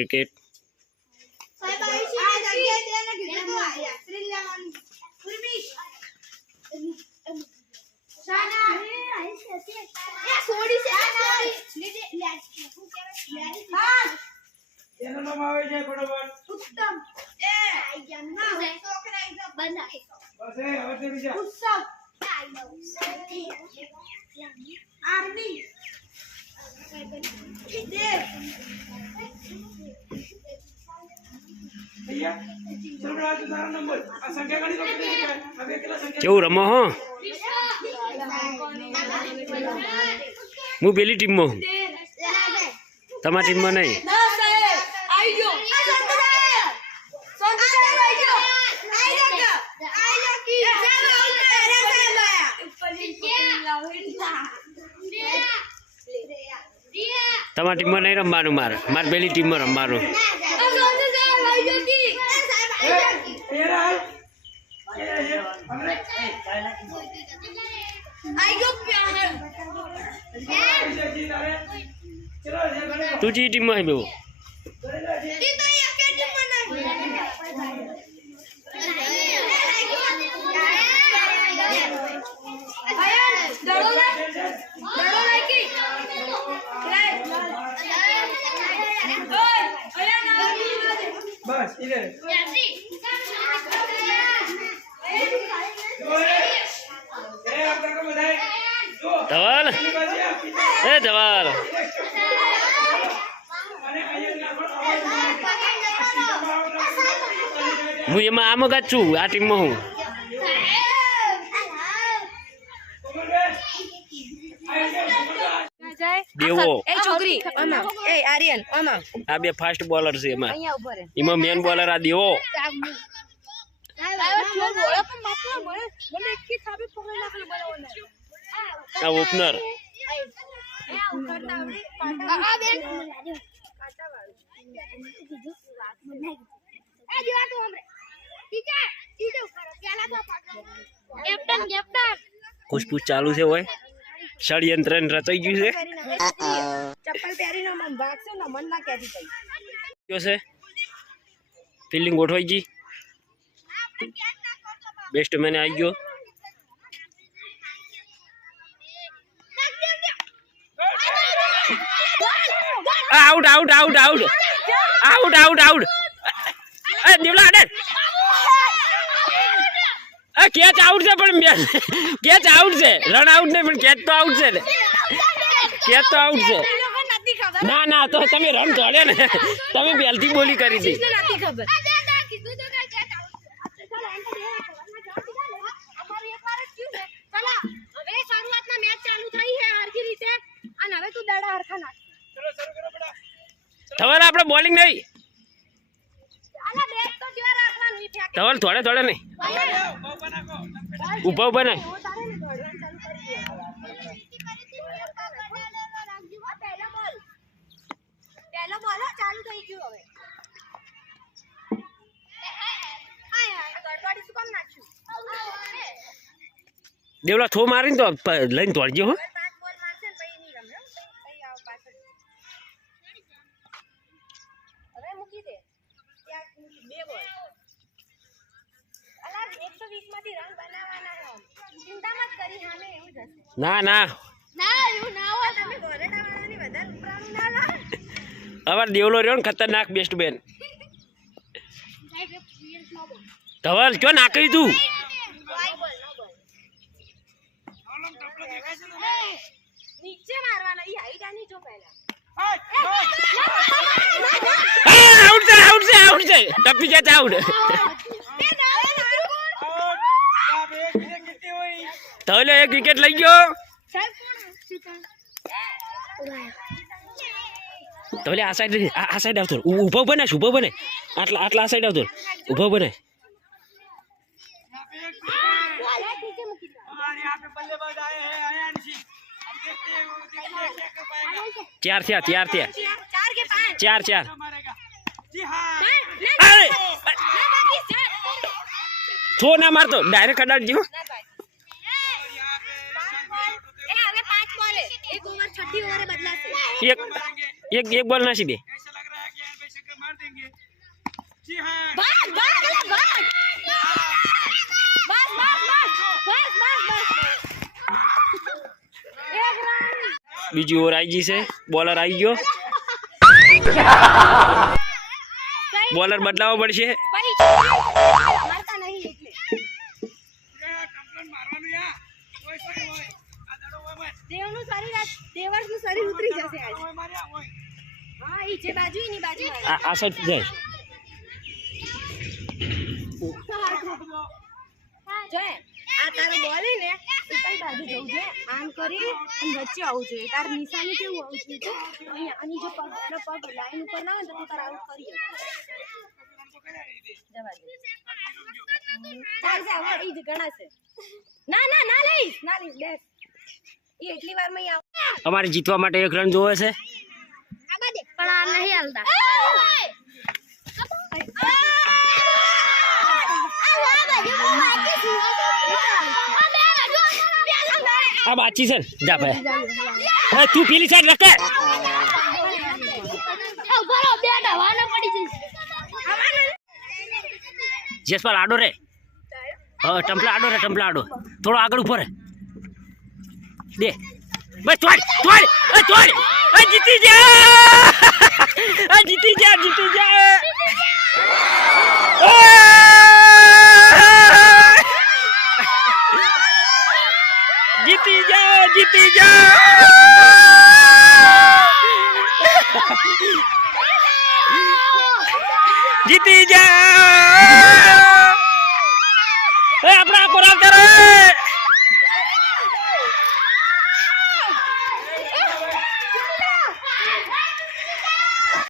cricket केवू रमो हो हूँ पेली टीम में हूँ तमारी टीम में नहीं तमारी टीम में नहीं रमवानुं मारे पेली टीम में रमवानुं तू जी टीम में है बेवो बस इधर धवल ए धवल हूँ एम आम गा छू आ टीम में हूँ देवो आ बे फास्ट बॉलर से एमा मेन बॉलर आ देवो आ ओपनर कुछ पूछ चालू से होय षड्यंत्र रचाई गयु छे चप्पल पहरी नो मन भाग से न मन ना कहती पई क्यों से फील्डिंग गोठवाई गई बेस्ट मैंने आई गयो out out out out out out out ए देवला अडे ए कैच आउट से पण कैच आउट से रन आउट नहीं पण कैच तो आउट से कैच तो आउट से ना ना तो तमे रन तोड़े ने तमे बेलती बोली करी थी धवल आपने बॉलिंग नहीं धवल थोड़े थोड़े नहीं ऊपर ऊपर नहीं देवला थो मारी तो लाइन तोड़ गयो हो ना ना अवर देवलो रहो खतरनाक बेस्ट बेन धवल क्यों ना कही तू नीचे मारवाना ये हाइट आनी जो पहला आउट से टप्पी कैच आउट धवल एक विकेट लग गयो धवल आ साइड आवतो ऊभो बने आटला आ साइड आवतो ऊभो बने चार थो ना मार तो डायरेक्ट कडाड़ जीव एक बॉल नासी दे બીજી ઓવર આવી ગઈ છે બોલર આવી ગયો બોલર બદલાવવો પડશે મારતા નહીં એટલે દેવનું શરીર દેવર્ષનું શરીર ઉતરી જશે આજે હા ઈ જે બાજુ એની બાજુ આ સાઈડ જાય જોય આ તારો બોલ હે ને ઉપર બાજુ જવું છે આમ કરી અને વચ્ચે આવવું જોઈએ તાર નિશાની કેવું આવવું જોઈએ તો અહીંયા આની જો પગ લાઈન ઉપર ના હોય તો તું તાર આઉટ કરી જવા દે ચાલશે હવે ઈ જ ગણાશે ના ના ના લઈશ બેસ ઈ એટલી વાર માં આવ અમારે જીતવા માટે 1 રન જોવે છે આબા દે પણ આ નહીં હાલતા આ બાચી છે ને જા ભાઈ એ તું પેલી સાઈડ રખે જસપાલ આડો રે ટમ્પલા આડો થોડો આગળ ઉપર દે બસ તોડ જીતી જા જીતી જા જીતી જા